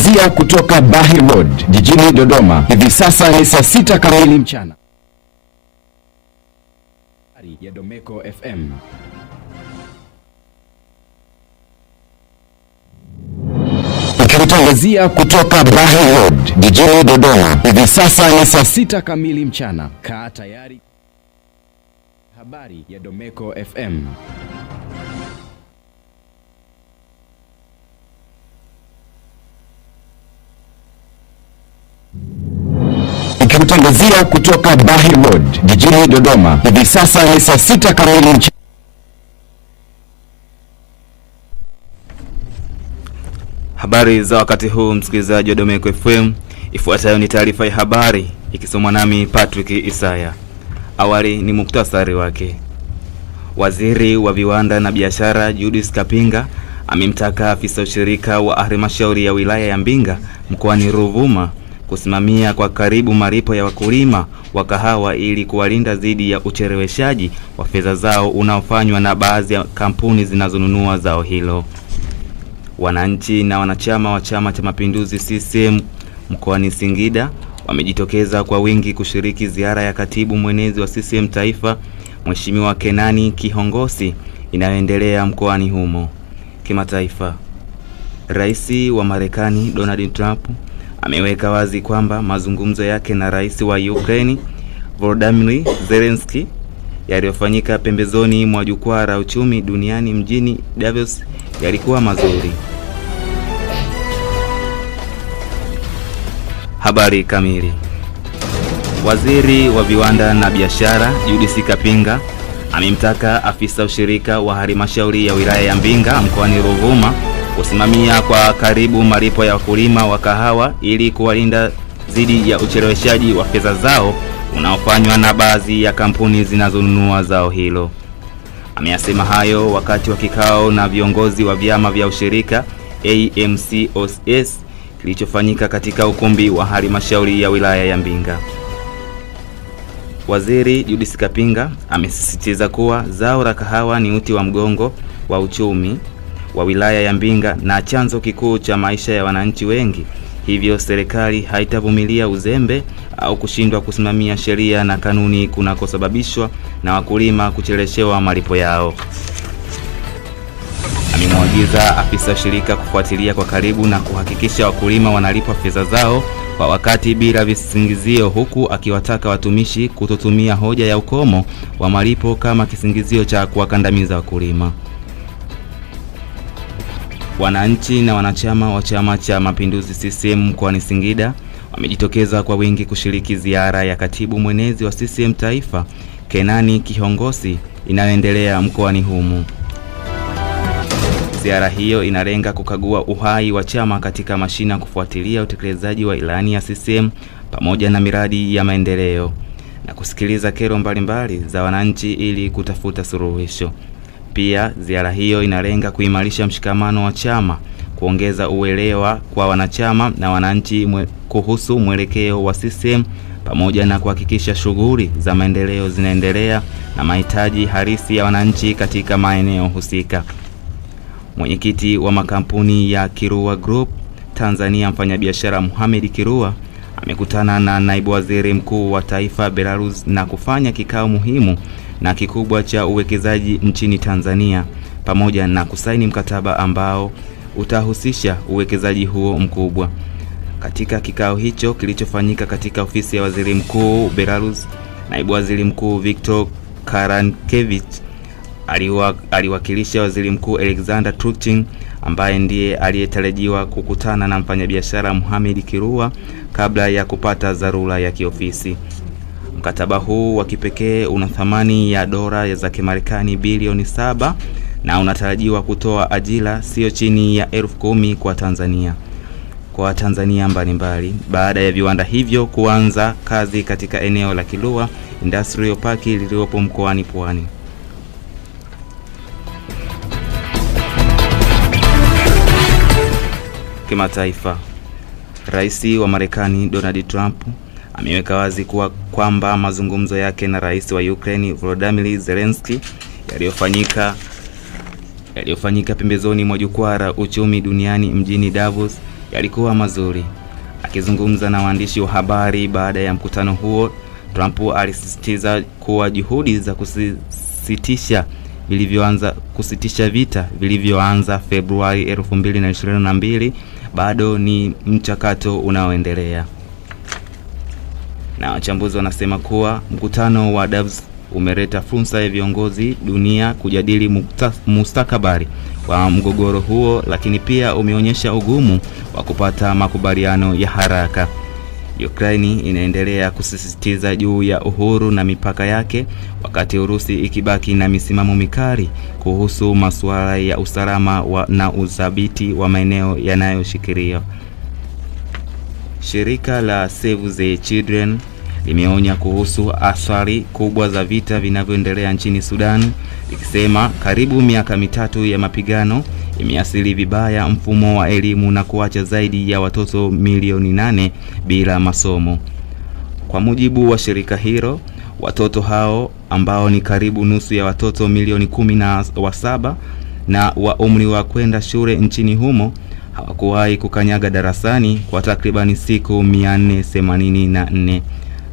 Ikikutangazia kutoka Bahi Road jijini Dodoma. Hivi sasa ni saa 6 kamili mchana. Ya Domeko FM. Ikikutangazia kutoka Bahi Road jijini Dodoma. Hivi sasa ni saa 6 kamili mchana. Kaa tayari. Habari ya Domeko FM. Ikikutangazia kutoka Bahi Road jijini Dodoma. Hivi sasa ni saa 6 kamili mchana. Habari za wakati huu, msikilizaji wa Domeko FM. Ifuatayo ni taarifa ya habari ikisomwa nami Patrick Isaya. Awali ni muktasari wake. Waziri wa viwanda na biashara Judith Kapinga amemtaka afisa ushirika wa halmashauri ya wilaya ya Mbinga mkoani Ruvuma kusimamia kwa karibu malipo ya wakulima wa kahawa ili kuwalinda dhidi ya ucheleweshaji wa fedha zao unaofanywa na baadhi ya kampuni zinazonunua zao hilo. Wananchi na wanachama wa Chama cha Mapinduzi CCM mkoani Singida wamejitokeza kwa wingi kushiriki ziara ya katibu mwenezi wa CCM Taifa Mheshimiwa Kenani Kihongosi inayoendelea mkoani humo. Kimataifa, Rais wa Marekani Donald Trump ameweka wazi kwamba mazungumzo yake na Rais wa Ukraine Volodymyr Zelensky yaliyofanyika pembezoni mwa jukwaa la uchumi duniani mjini Davos yalikuwa mazuri. Habari kamili. Waziri wa viwanda na biashara Judith Kapinga amemtaka afisa ushirika wa halmashauri ya wilaya ya Mbinga mkoani Ruvuma kusimamia kwa karibu malipo ya wakulima wa kahawa ili kuwalinda dhidi ya ucheleweshaji wa fedha zao unaofanywa na baadhi ya kampuni zinazonunua zao hilo. Ameyasema hayo wakati wa kikao na viongozi wa vyama vya ushirika AMCOS kilichofanyika katika ukumbi wa halmashauri ya wilaya ya Mbinga. Waziri Judith Kapinga amesisitiza kuwa zao la kahawa ni uti wa mgongo wa uchumi wa wilaya ya Mbinga na chanzo kikuu cha maisha ya wananchi wengi. Hivyo serikali haitavumilia uzembe au kushindwa kusimamia sheria na kanuni kunakosababishwa na wakulima kucheleweshewa malipo yao. Amemwagiza afisa shirika kufuatilia kwa karibu na kuhakikisha wakulima wanalipwa fedha zao kwa wakati bila visingizio, huku akiwataka watumishi kutotumia hoja ya ukomo wa malipo kama kisingizio cha kuwakandamiza wakulima. Wananchi na wanachama wa Chama cha Mapinduzi CCM mkoani Singida wamejitokeza kwa wingi kushiriki ziara ya katibu mwenezi wa CCM Taifa Kenani Kihongosi inayoendelea mkoani humu. Ziara hiyo inalenga kukagua uhai wa chama katika mashina, kufuatilia utekelezaji wa ilani ya CCM pamoja na miradi ya maendeleo na kusikiliza kero mbalimbali za wananchi ili kutafuta suluhisho. Pia ziara hiyo inalenga kuimarisha mshikamano wa chama, kuongeza uelewa kwa wanachama na wananchi kuhusu mwelekeo wa CCM pamoja na kuhakikisha shughuli za maendeleo zinaendelea na mahitaji halisi ya wananchi katika maeneo husika. Mwenyekiti wa makampuni ya Kirua Group Tanzania mfanyabiashara Mohamed Kirua amekutana na naibu waziri mkuu wa taifa Belarus na kufanya kikao muhimu na kikubwa cha uwekezaji nchini Tanzania pamoja na kusaini mkataba ambao utahusisha uwekezaji huo mkubwa. Katika kikao hicho kilichofanyika katika ofisi ya waziri mkuu Belarus, naibu waziri mkuu Viktor Karankevich aliwakilisha waziri mkuu Alexander Turchin ambaye ndiye aliyetarajiwa kukutana na mfanyabiashara Mohamed Kirua kabla ya kupata dharura ya kiofisi. Mkataba huu wa kipekee una thamani ya dola za Kimarekani bilioni 7 na unatarajiwa kutoa ajira sio chini ya 10,000 kwa Tanzania mbalimbali baada ya viwanda hivyo kuanza kazi katika eneo la Kilua Industrial Park lililopo mkoani Pwani. Kimataifa, Rais wa Marekani Donald Trump ameweka wazi kwamba mazungumzo yake na Rais wa Ukraine Volodymyr Zelensky yaliyofanyika pembezoni mwa jukwaa la uchumi duniani mjini Davos yalikuwa mazuri. Akizungumza na waandishi wa habari baada ya mkutano huo, Trump alisisitiza kuwa juhudi za kusitisha vita vilivyoanza Februari 2022 bado ni mchakato unaoendelea. Na wachambuzi wanasema kuwa mkutano wa Davos umeleta fursa ya viongozi dunia kujadili mustakabali wa mgogoro huo, lakini pia umeonyesha ugumu wa kupata makubaliano ya haraka. Ukraine inaendelea kusisitiza juu ya uhuru na mipaka yake, wakati Urusi ikibaki na misimamo mikali kuhusu masuala ya usalama na udhibiti wa maeneo yanayoshikiliwa. Shirika la Save the Children limeonya kuhusu athari kubwa za vita vinavyoendelea nchini Sudan, likisema karibu miaka mitatu ya mapigano imeathiri vibaya mfumo wa elimu na kuacha zaidi ya watoto milioni 8 bila masomo. Kwa mujibu wa shirika hilo, watoto hao ambao ni karibu nusu ya watoto milioni 17 na wa umri wa kwenda shule nchini humo hawakuwahi kukanyaga darasani kwa takribani siku 484.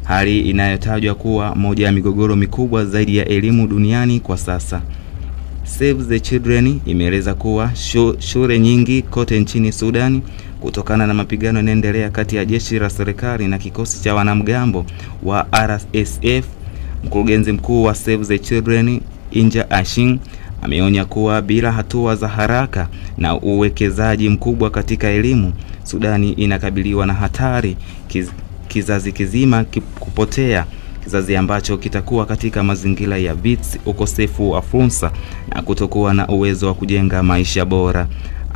Hali inayotajwa kuwa moja ya migogoro mikubwa zaidi ya elimu duniani kwa sasa. Save the Children imeeleza kuwa shule nyingi kote nchini Sudan, kutokana na mapigano yanayoendelea kati ya jeshi la serikali na kikosi cha wanamgambo wa RSF. Mkurugenzi mkuu wa Save the Children, Inja Ashin, ameonya kuwa bila hatua za haraka na uwekezaji mkubwa katika elimu, Sudani inakabiliwa na hatari kizazi kizima kupotea, kizazi ambacho kitakuwa katika mazingira ya vita, ukosefu wa fursa na kutokuwa na uwezo wa kujenga maisha bora.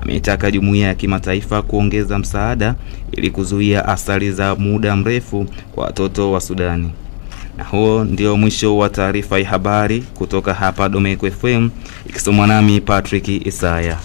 Ametaka jumuiya ya kimataifa kuongeza msaada ili kuzuia athari za muda mrefu kwa watoto wa Sudani. Na huo ndio mwisho wa taarifa ya habari kutoka hapa Domeko FM, ikisomwa nami Patrick Isaya.